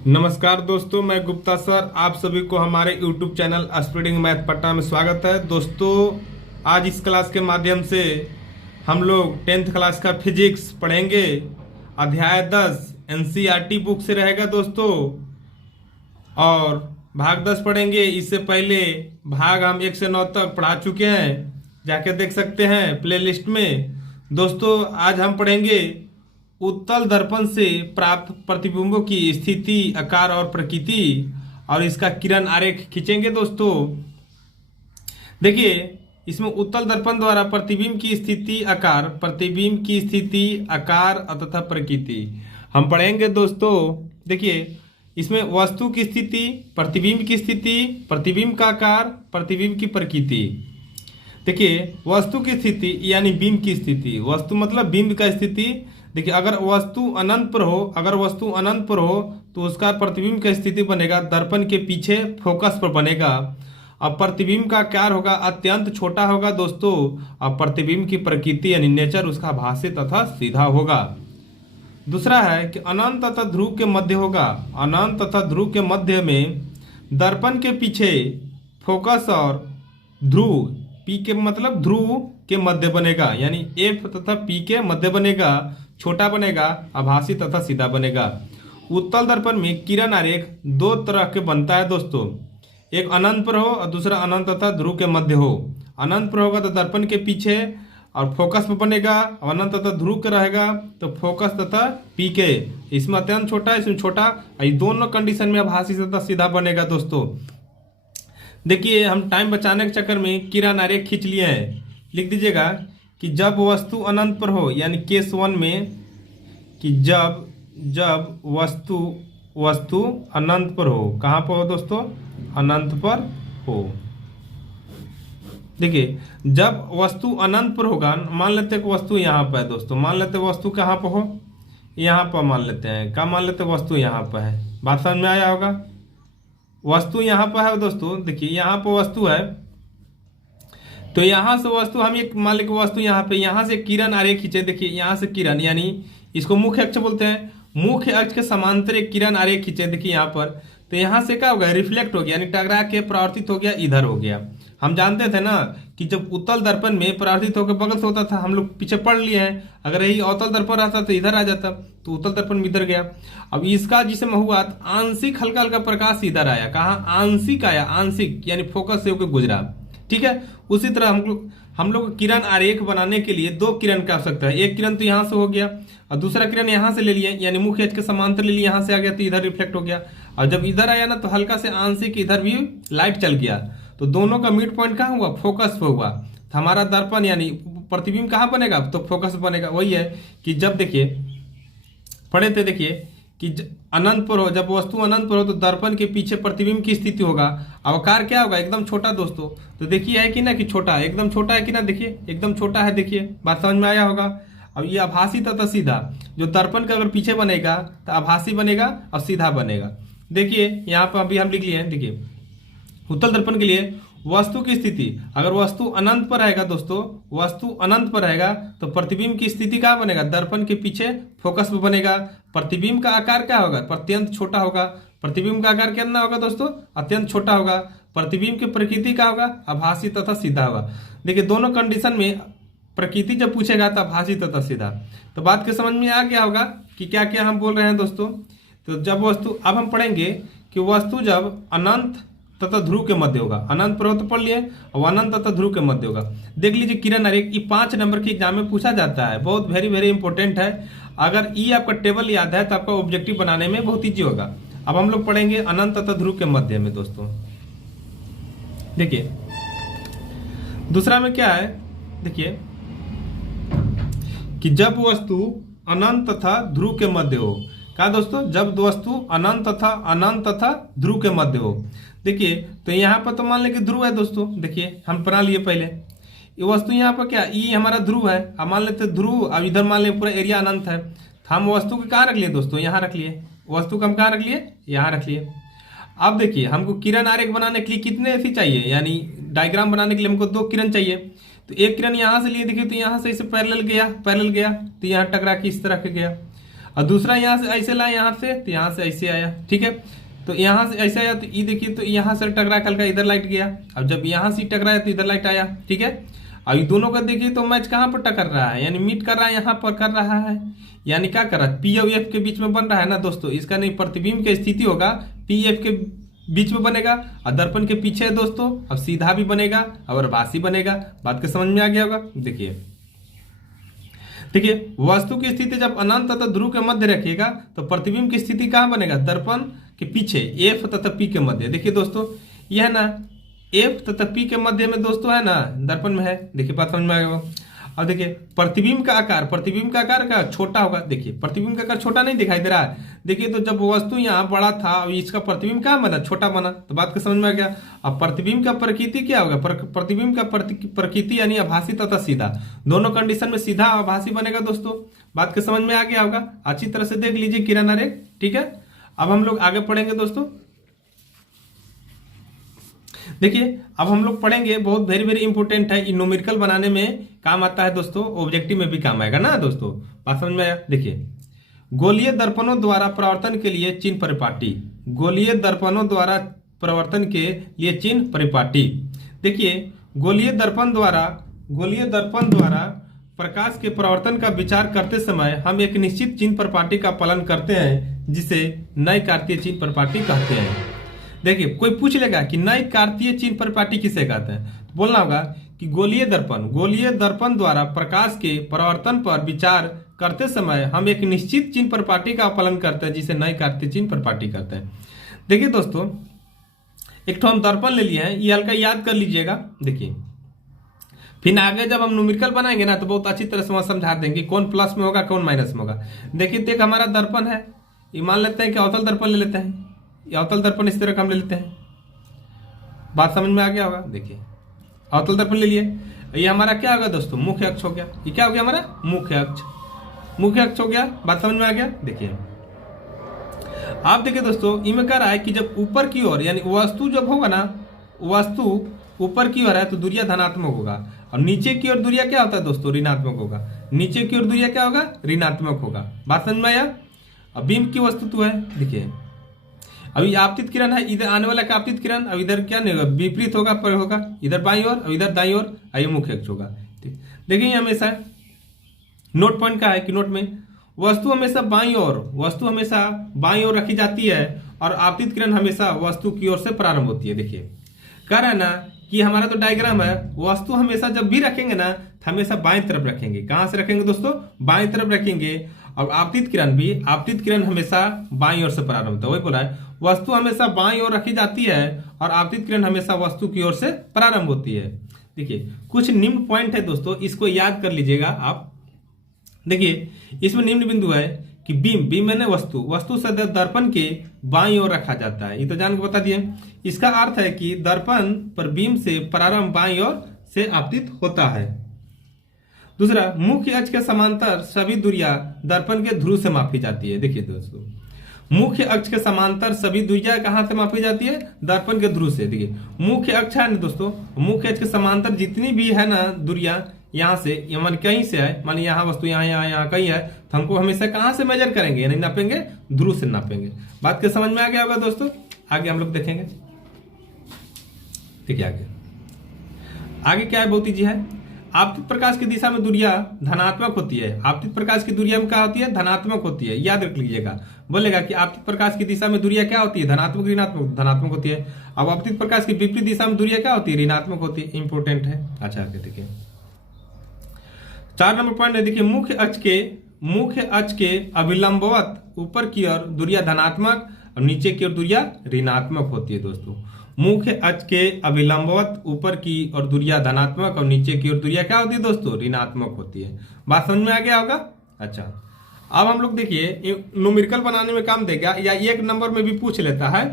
नमस्कार दोस्तों, मैं गुप्ता सर आप सभी को हमारे YouTube चैनल स्पीडिंग मैथ पट्टा में स्वागत है। दोस्तों, आज इस क्लास के माध्यम से हम लोग 10th क्लास का फिजिक्स पढ़ेंगे। अध्याय 10 NCERT बुक से रहेगा दोस्तों, और भाग 10 पढ़ेंगे। इससे पहले भाग हम 1 से 9 तक पढ़ा चुके हैं, जाके देख सकते हैं प्लेलिस्ट में। दोस्तों, आज हम पढ़ेंगे उत्तल दर्पण से प्राप्त प्रतिबिंबों की स्थिति, आकार और प्रकृति, और इसका किरण आरेख खींचेंगे। दोस्तों देखिए, इसमें उत्तल दर्पण द्वारा प्रतिबिंब की स्थिति, आकार, प्रतिबिंब की स्थिति, आकार तथा प्रकृति हम पढ़ेंगे। दोस्तों देखिए, इसमें वस्तु की स्थिति, प्रतिबिंब की स्थिति, प्रतिबिंब का आकार, प्रतिबिंब की प्रकृति। देखिए, वस्तु की स्थिति यानी बिंब की स्थिति, वस्तु मतलब बिंब का स्थिति। देखिए, अगर वस्तु अनंत पर हो तो उसका प्रतिबिंब का स्थिति बनेगा दर्पण के पीछे फोकस पर बनेगा। अब प्रतिबिंब का आकार होगा अत्यंत छोटा होगा दोस्तों। अब प्रतिबिंब की प्रकृति यानी नेचर उसका भाषित तथा सीधा होगा। दूसरा है कि अनंत तथा ध्रुव के मध्य होगा। अनंत तथा ध्रुव के मध्य में दर्पण के पीछे फोकस और ध्रुव, पी के मतलब ध्रुव के मध्य बनेगा, यानी एफ तथा पी के मध्य बनेगा, छोटा बनेगा, आभासी तथा सीधा बनेगा। उत्तल दर्पण में किरण आरेख दो तरह के बनता है दोस्तों, एक अनंत पर हो और दूसरा अनंत तथा ध्रुव के मध्य हो। अनंत पर होगा तो दर्पण के पीछे और फोकस पर बनेगा, और अनंत तथा ध्रुव के रहेगा तो फोकस तथा पी के। इसमें अत्यंत छोटा, इसमें छोटा, ये दोनों कंडीशन में आभासी तथा सीधा बनेगा। दोस्तों देखिए, हम टाइम बचाने के चक्कर में किरण आरेख खींच लिए हैं। लिख दीजिएगा कि जब वस्तु अनंत पर हो, यानी केस 1 में कि जब वस्तु अनंत पर हो। कहाँ पर हो दोस्तों? अनंत पर हो। देखिए, जब वस्तु अनंत पर होगा, मान लेते हैं कि वस्तु यहाँ पर है दोस्तों, मान लेते हैं वस्तु कहाँ पर हो, यहाँ पर मान लेते हैं। क्या मान लेते हैं? वस्तु यहाँ पर है। बात समझ में आया होगा? वस्तु यहाँ पर है दोस्तों। देखिए, यहाँ पर वस्तु है तो यहाँ से वस्तु हम एक मान लीजिए वस्तु यहाँ पे, यहाँ से किरण आरेख खींचे। देखिए, यहाँ से किरण, यानी इसको मुख्य अक्ष बोलते हैं, मुख्य अक्ष के समांतर एक किरण आरेख खींचे। देखिए यहाँ पर, तो यहाँ से क्या हो गया? रिफ्लेक्ट हो गया, यानी टकरा के परावर्तित हो गया, इधर हो गया। हम जानते थे ना कि जब उत्तल दर्पण में परावर्तित होकर बगल से होता था, हम लोग पीछे पढ़ लिए हैं। अगर यही अवतल दर्पण रहता तो इधर आ जाता, तो उत्तल दर्पण में इधर गया। अब इसका जिसमें हुआ आंशिक हल्का हल्का प्रकाश इधर आया। कहा? आंशिक आया, आंशिक यानी फोकस से होकर गुजरा। ठीक है, उसी तरह हम लोग किरण आरेख बनाने के लिए दो किरण की आवश्यकता है। एक किरण तो यहाँ से हो गया और दूसरा किरण यहाँ से ले लिए, यानी मुख्य अक्ष के समांतर ले लिए, यहाँ से आ गया तो इधर रिफ्लेक्ट हो गया। और जब इधर आया ना तो हल्का से आंशिक इधर भी लाइट चल गया, तो दोनों का मिड पॉइंट कहाँ हुआ? फोकस पे हुआ। तो हमारा दर्पण यानी प्रतिबिंब कहाँ बनेगा? तो फोकस बनेगा। वही है कि जब देखिए पढ़े थे, देखिए कि अनंत पर हो, जब वस्तु अनंत पर हो तो दर्पण के पीछे प्रतिबिंब की स्थिति होगा। आकार क्या होगा? एकदम छोटा दोस्तों। तो देखिए है कि ना कि छोटा है, एकदम छोटा है कि ना? देखिए एकदम छोटा है। देखिए बात समझ में आया होगा? अब ये आभासी तथा सीधा, जो दर्पण का अगर पीछे बनेगा तो आभासी बनेगा और सीधा बनेगा। देखिए यहाँ पर अभी हम लिख लिए हैं। देखिए, उत्तल दर्पण के लिए वस्तु की स्थिति, अगर वस्तु अनंत पर रहेगा दोस्तों, वस्तु अनंत पर रहेगा तो प्रतिबिंब की स्थिति कहाँ बनेगा? दर्पण के पीछे फोकस पर बनेगा। प्रतिबिंब का आकार क्या होगा? अत्यंत छोटा होगा। प्रतिबिंब का आकार कितना होगा दोस्तों? अत्यंत छोटा होगा। प्रतिबिंब की प्रकृति क्या होगा? आभासी तथा सीधा होगा। देखिए, दोनों कंडीशन में प्रकृति जब पूछेगा तो आभासी तथा सीधा। तो बात के समझ में आ गया होगा कि क्या क्या हम बोल रहे हैं दोस्तों। तो जब वस्तु, अब हम पढ़ेंगे कि वस्तु जब अनंत तथा ध्रुव के मध्य होगा, अनंत पर हो तो पढ़ लिए, और अनंत तथा ध्रुव के मध्य होगा। देख लीजिए किरण आरेख, ये 5 नंबर के एग्जाम में पूछा जाता है, बहुत वेरी वेरी इंपॉर्टेंट है। अगर ये आपका टेबल याद है तो आपका ऑब्जेक्टिव बनाने में बहुत ईजी होगा। अब हम लोग पढ़ेंगे अनंत तथा ध्रुव के मध्य में दोस्तों। देखिए दूसरा में क्या है? देखिए कि जब वस्तु अनंत तथा ध्रुव के मध्य हो। क्या दोस्तों? जब वस्तु अनंत तथा ध्रुव के मध्य हो। देखिए, तो यहाँ पर तो मान लें कि ध्रुव है दोस्तों। देखिए हम बना लिए पहले, ये वस्तु यहाँ पर क्या, ये हमारा ध्रुव है। अब मान लेते ध्रुव, अब इधर मान लें पूरा एरिया अनंत है, तो हम वस्तु को कहाँ रख लिए दोस्तों? यहाँ रख लिए। वस्तु को हम कहाँ रख लिए? यहाँ रख लिए। अब देखिए, हमको किरण आरेख बनाने के लिए कितने ऐसी चाहिए, यानी डायग्राम बनाने के लिए हमको 2 किरण चाहिए। तो एक किरण यहाँ से लिए, देखिए तो यहाँ से इसे पैरेलल गया, तो यहाँ टकरा के इस तरह के गया। और दूसरा यहाँ से ऐसे लाए, यहाँ से तो यहाँ से ऐसे आया, ठीक है। तो यहाँ से ऐसे आया तो ये देखिए, तो यहाँ से टकरा कल इधर लाइट गया। अब जब यहाँ से टकराया तो इधर लाइट आया, ठीक है। अब ये दोनों का देखिए तो मैच कहाँ पर टकर रहा है, यानी मीट कर रहा है, यहाँ पर कर रहा है, यानी क्या कर रहा है, पी और एफ के बीच में बन रहा है ना दोस्तों। इसका नहीं प्रतिबिंब की स्थिति होगा पी एफ के बीच में बनेगा और दर्पण के पीछे है दोस्तों। अब सीधा भी बनेगा और आभासी बनेगा। बात के समझ में आ गया होगा। देखिए वस्तु की स्थिति जब अनंत तथा ध्रुव के मध्य रखिएगा तो प्रतिबिंब की स्थिति कहाँ बनेगा, दर्पण के पीछे एफ तथा पी के मध्य। देखिए दोस्तों यह है ना एफ तथा पी के मध्य में दोस्तों है ना, दर्पण में है। देखिए बात समझ में आ गया। अब देखिए प्रतिबिंब का आकार का छोटा होगा। देखिए प्रतिबिंब का आकार छोटा नहीं दिखाई दे रहा है। देखिए तो जब वस्तु यहाँ बड़ा था और इसका प्रतिबिंब कहाँ बना, छोटा बना। तो बात का समझ में आ गया। अब प्रतिबिंब का प्रकृति क्या होगा, प्रतिबिंब का प्रकृति यानी आभासी तथा सीधा, दोनों कंडीशन में सीधा आभासी बनेगा दोस्तों। बात के समझ में आ गया होगा। अच्छी तरह से देख लीजिए किरण आरेख, ठीक है। अब हम लोग आगे पढ़ेंगे दोस्तों। देखिए अब हम लोग पढ़ेंगे, बहुत वेरी वेरी इंपॉर्टेंट है, न्यूमेरिकल बनाने में काम आता है दोस्तों, ऑब्जेक्टिव में भी काम आएगा ना दोस्तों। बात समझ में आया। देखिए गोलीय दर्पणों द्वारा प्रवर्तन के लिए चिन्ह परिपाटी, गोलीय दर्पणों द्वारा प्रवर्तन के लिए चिन्ह परिपाटी। देखिए गोलीय दर्पण द्वारा प्रकाश के प्रवर्तन का विचार करते समय हम एक निश्चित चिन्ह परिपाटी का पालन करते हैं, जिसे नए कार्तीय चिन्ह परिपाटी कहते हैं। देखिए कोई पूछ लेगा कि नए कार्तीय चिन्ह परिपाटी किसे कहते हैं, तो बोलना होगा कि गोलीय दर्पण द्वारा प्रकाश के परावर्तन पर विचार करते समय हम एक निश्चित चिन्ह परिपाटी का पालन करते हैं, जिसे नए कार्तीय चिन्ह परिपाटी कहते हैं। देखिए दोस्तों एक तो हम दर्पण ले लिए हैं, ये हल्का याद कर लीजिएगा। देखिए फिर आगे जब हम न्यूमेरिकल बनाएंगे ना तो बहुत अच्छी तरह से वहां समझा देंगे कौन प्लस में होगा कौन माइनस में होगा। देखिए देख हमारा दर्पण है, ये मान लेते हैं कि अवतल दर्पण ले लेते हैं, अवतल दर्पण इस तरह का हम ले लेते हैं। बात समझ में आ गया होगा। देखिए अवतल दर्पण ले लिए, ये हमारा क्या होगा दोस्तों, मुख्य अक्ष हो गया। ये क्या हो गया हमारा, मुख्य अक्ष हो गया। बात समझ में आ गया। देखिए आप देखिए दोस्तों इनमें कह रहा है कि जब ऊपर की ओर यानी वस्तु जब होगा ना, वस्तु ऊपर की ओर है तो दूरिया धनात्मक होगा, और नीचे की ओर दूरिया क्या होता है दोस्तों, ऋणात्मक होगा। नीचे की ओर दूरिया क्या होगा, ऋणात्मक होगा। बात समझ में आया। अब बीम की वस्तु तो है, देखिए अभी आपतित किरण है, इधर आने वाला का आपतित किरण, अब इधर क्या नहीं होगा, विपरीत होगा, पर होगा इधर बाईं ओर, अब इधर दाईं ओर, ये मुख्य अक्ष होगा। देखिए हमेशा नोट पॉइंट का है कि नोट में वस्तु हमेशा बाईं ओर रखी जाती है और आपतित किरण हमेशा वस्तु की ओर से प्रारंभ होती है। देखिए कह रहा है ना कि हमारा तो डायग्राम है, वस्तु हमेशा जब भी रखेंगे ना तो हमेशा बाईं तरफ रखेंगे। कहां से रखेंगे दोस्तों, बाईं तरफ रखेंगे। और आपतित किरण हमेशा बाईं ओर से प्रारंभ होता है। वही बोला है वस्तु हमेशा बाईं ओर रखी जाती है और आपतित किरण हमेशा वस्तु की ओर से प्रारंभ होती है। देखिए कुछ निम्न पॉइंट है दोस्तों, इसको याद कर लीजिएगा आप। देखिए इसमें निम्न बिंदु है कि बीम है वस्तु से दर्पण के बाईं ओर रखा जाता है, ये तो जान के बता दिए। इसका अर्थ है कि दर्पण पर बीम से प्रारंभ बाईं ओर से आपतित होता है। दूसरा मुख्य अक्ष के समांतर सभी दूरियां दर्पण के ध्रुव से मापी जाती है। देखिए दोस्तों मुख्य अक्ष के समांतर सभी दूरियां कहां से मापी जाती है, दर्पण के ध्रुव से। देखिए मुख्य अक्ष है ना दोस्तों, मुख्य अक्ष के समांतर जितनी भी है ना दूरियां, यहाँ से मान कहीं से है, मान यहाँ वस्तु यहाँ कहीं है, तो हमको हमेशा कहाँ से मेजर करेंगे, यानी नापेंगे, ध्रुव से नापेंगे। बात के समझ में आ गया होगा दोस्तों। आगे हम लोग देखेंगे। देखिए आगे क्या है, बहुत ईजी है। आपतित प्रकाश की दिशा में दूरियां धनात्मक होती है। आपतित प्रकाश की दूरियां में क्या होती है, धनात्मक होती है। याद रख लीजिएगा, बोलेगा कि आपतित प्रकाश की दिशा में दूरियां क्या होती है, धनात्मक ऋणात्मक, धनात्मक होती है। अब आपतित प्रकाश की विपरीत दिशा में दूरियां क्या होती है, ऋणात्मक होती है। इंपोर्टेंट है। अच्छा आगे देखिए 4 नंबर पॉइंट है। देखिए मुख्य अक्ष के अभिलंबवत ऊपर की ओर दूरियां धनात्मक और नीचे की ओर दूरियां ऋणात्मक होती है दोस्तों। मुख्य अक्ष के अभिलंबवत ऊपर की ओर दूरियां धनात्मक और नीचे की ओर दूरियां क्या होती है दोस्तों, ऋणात्मक होती है। बात समझ में आ गया होगा। अच्छा अब हम लोग देखिए न्यूमेरिकल बनाने में काम देगा या 1 नंबर में भी पूछ लेता है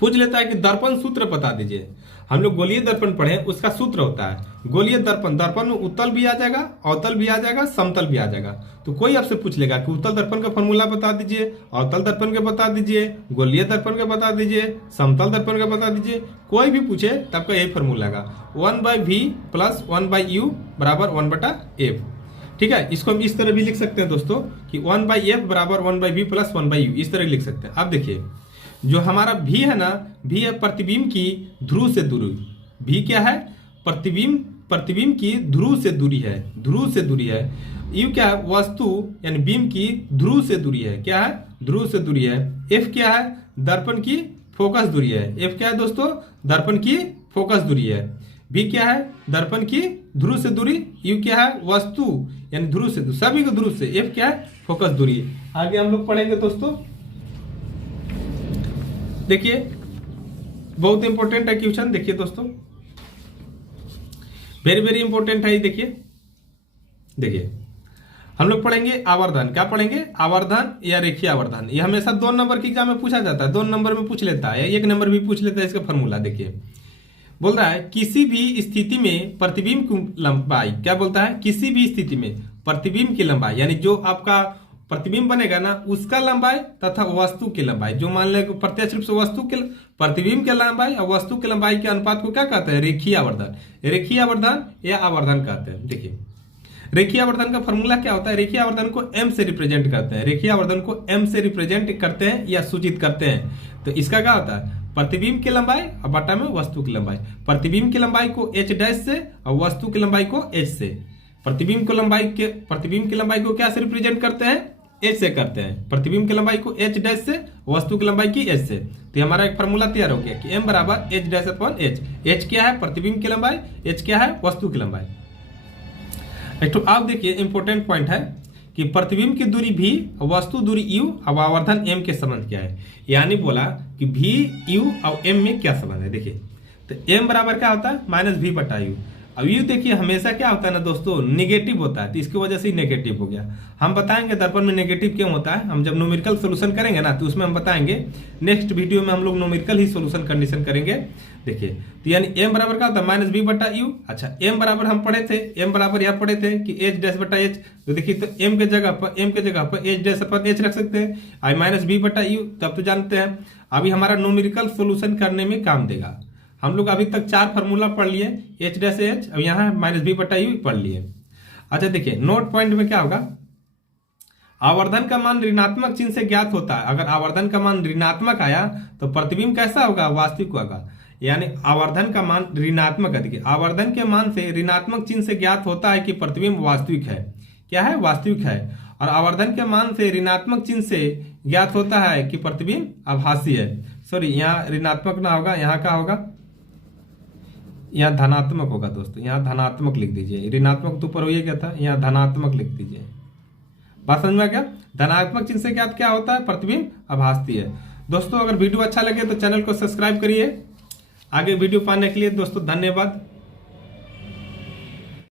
कि दर्पण सूत्र बता दीजिए। हम लोग गोलीय दर्पण पढ़े, उसका सूत्र होता है गोलीय दर्पण में उत्तल भी आ जाएगा, अवतल भी आ जाएगा, समतल भी आ जाएगा। तो कोई आपसे पूछ लेगा कि उत्तल दर्पण का फॉर्मूला बता दीजिए, अवतल दर्पण का बता दीजिए, गोलीय दर्पण का बता दीजिए, समतल दर्पण का बता दीजिए। कोई भी पूछे तब का यही फॉर्मूला है 1/v + 1/u = 1/f। ठीक है, इसको हम इस तरह भी लिख सकते हैं दोस्तों कि 1/f बराबर 1/v प्लस 1/u, इस तरह लिख सकते हैं। अब देखिए जो हमारा v है ना, v है प्रतिबिंब की ध्रुव से दूरी। v क्या है? प्रतिबिंब की ध्रुव से दूरी है, ध्रुव से दूरी है। u क्या है? वस्तु यानी बीम की ध्रुव से दूरी है। क्या है? ध्रुव से दूरी है। f क्या है? दर्पण की फोकस दूरी है। f क्या है दोस्तों? दर्पण की फोकस दूरी है। v क्या है? दर्पण की ध्रुव से दूरी। u क्या है? वस्तु यानी ध्रुव से, सभी को ध्रुव से। f क्या है? फोकस दूरी। आगे हम लोग पढ़ेंगे दोस्तों, देखिए बहुत इंपॉर्टेंट है क्वेश्चन। देखिए दोस्तों वेरी वेरी इंपॉर्टेंट है। देखिए हम लोग पढ़ेंगे आवर्धन। क्या पढ़ेंगे? आवर्धन या रेखीय आवर्धन। ये हमेशा 2 नंबर के एग्जाम में पूछा जाता है, 2 नंबर में पूछ लेता है, 1 नंबर भी पूछ लेता है। इसका फॉर्मूला देखिए, बोल रहा है किसी भी स्थिति में प्रतिबिंब की लंबाई, क्या बोलता है? किसी भी स्थिति में प्रतिबिंब की लंबाई, यानी जो आपका प्रतिबिंब बनेगा ना उसका लंबाई तथा वस्तु की लंबाई, जो मान लें प्रत्यक्ष रूप से वस्तु के प्रतिबिंब की लंबाई और वस्तु की लंबाई के अनुपात को क्या कहते हैं? रेखीय आवर्धन। रेखीय आवर्धन या आवर्धन कहते हैं। देखिए रेखीय आवर्धन का फॉर्मूला क्या होता है? रेखीय आवर्धन को m से रिप्रेजेंट करते हैं। रेखीय आवर्धन को m से रिप्रेजेंट करते हैं या सूचित करते हैं। तो इसका क्या होता है? प्रतिबिंब की लंबाई और बटा में वस्तु की लंबाई। प्रतिबिंब की लंबाई को h डैश से और वस्तु की लंबाई को h से। प्रतिबिंब की लंबाई को क्या से रिप्रेजेंट करते हैं? h से करते हैं। प्रतिबिंब की लंबाई को h डैश से, वस्तु की लंबाई की h से। तो हमारा एक फॉर्मूला तैयार हो गया कि m बराबर h dash upon h। h क्या है? प्रतिबिंब की लंबाई। h क्या है? वस्तु की लंबाई। एक तो आप देखिए इंपॉर्टेंट पॉइंट है कि प्रतिबिंब की दूरी v, वस्तु दूरी u और आवर्धन m के संबंध क्या है। यानी बोला कि v, u और m में क्या संबंध है। देखिए तो m बराबर क्या होता है? -v बटा u। अब u देखिए हमेशा क्या होता है ना दोस्तों? निगेटिव होता है, तो इसकी वजह से ही नेगेटिव हो गया। हम बताएंगे दर्पण में नेगेटिव क्यों होता है, हम जब न्यूमेरिकल सोल्यूशन करेंगे ना तो उसमें हम बताएंगे। नेक्स्ट वीडियो में हम लोग न्यूमेरिकल ही सोल्यूशन कंडीशन करेंगे। देखिए तो यानी m बराबर क्या होता है? -v बटा u। अच्छा m बराबर हम पढ़े थे, m बराबर यहाँ पढ़े थे कि h डैश बटा h। तो देखिए तो m के जगह पर h डैश अपन h रख सकते हैं, आई -v बटा u। तब तो जानते हैं अभी हमारा न्यूमेरिकल सोल्यूशन करने में काम देगा। हम लोग अभी तक 4 फार्मूला पढ़ लिए, h डैश h, अब यहाँ -v बटा u पढ़ लिए। अच्छा देखिए नोट पॉइंट में क्या होगा? आवर्धन का मान ऋणात्मक चिन्ह से ज्ञात होता है। अगर आवर्धन का मान ऋणात्मक आया तो प्रतिबिंब कैसा होगा? वास्तविक होगा। यानी आवर्धन का मान ऋणात्मक है। देखिए आवर्धन के मान से ऋणात्मक चिन्ह से ज्ञात होता है कि प्रतिबिंब वास्तविक है। क्या है? वास्तविक है। और आवर्धन के मान से ऋणात्मक चिन्ह से ज्ञात होता है कि प्रतिबिंब आभासी है। सॉरी यहाँ ऋणात्मक ना होगा, यहाँ क्या होगा? यहाँ धनात्मक होगा दोस्तों, यहाँ धनात्मक लिख दीजिए। ऋणात्मक तो ऊपर हो गया था, यहाँ धनात्मक लिख दीजिए। बात समझ में आ गया? धनात्मक चिन्ह से क्या होता है? प्रतिबिंब आभासी है। दोस्तों अगर वीडियो अच्छा लगे तो चैनल को सब्सक्राइब करिए। आगे वीडियो पाने के लिए दोस्तों धन्यवाद।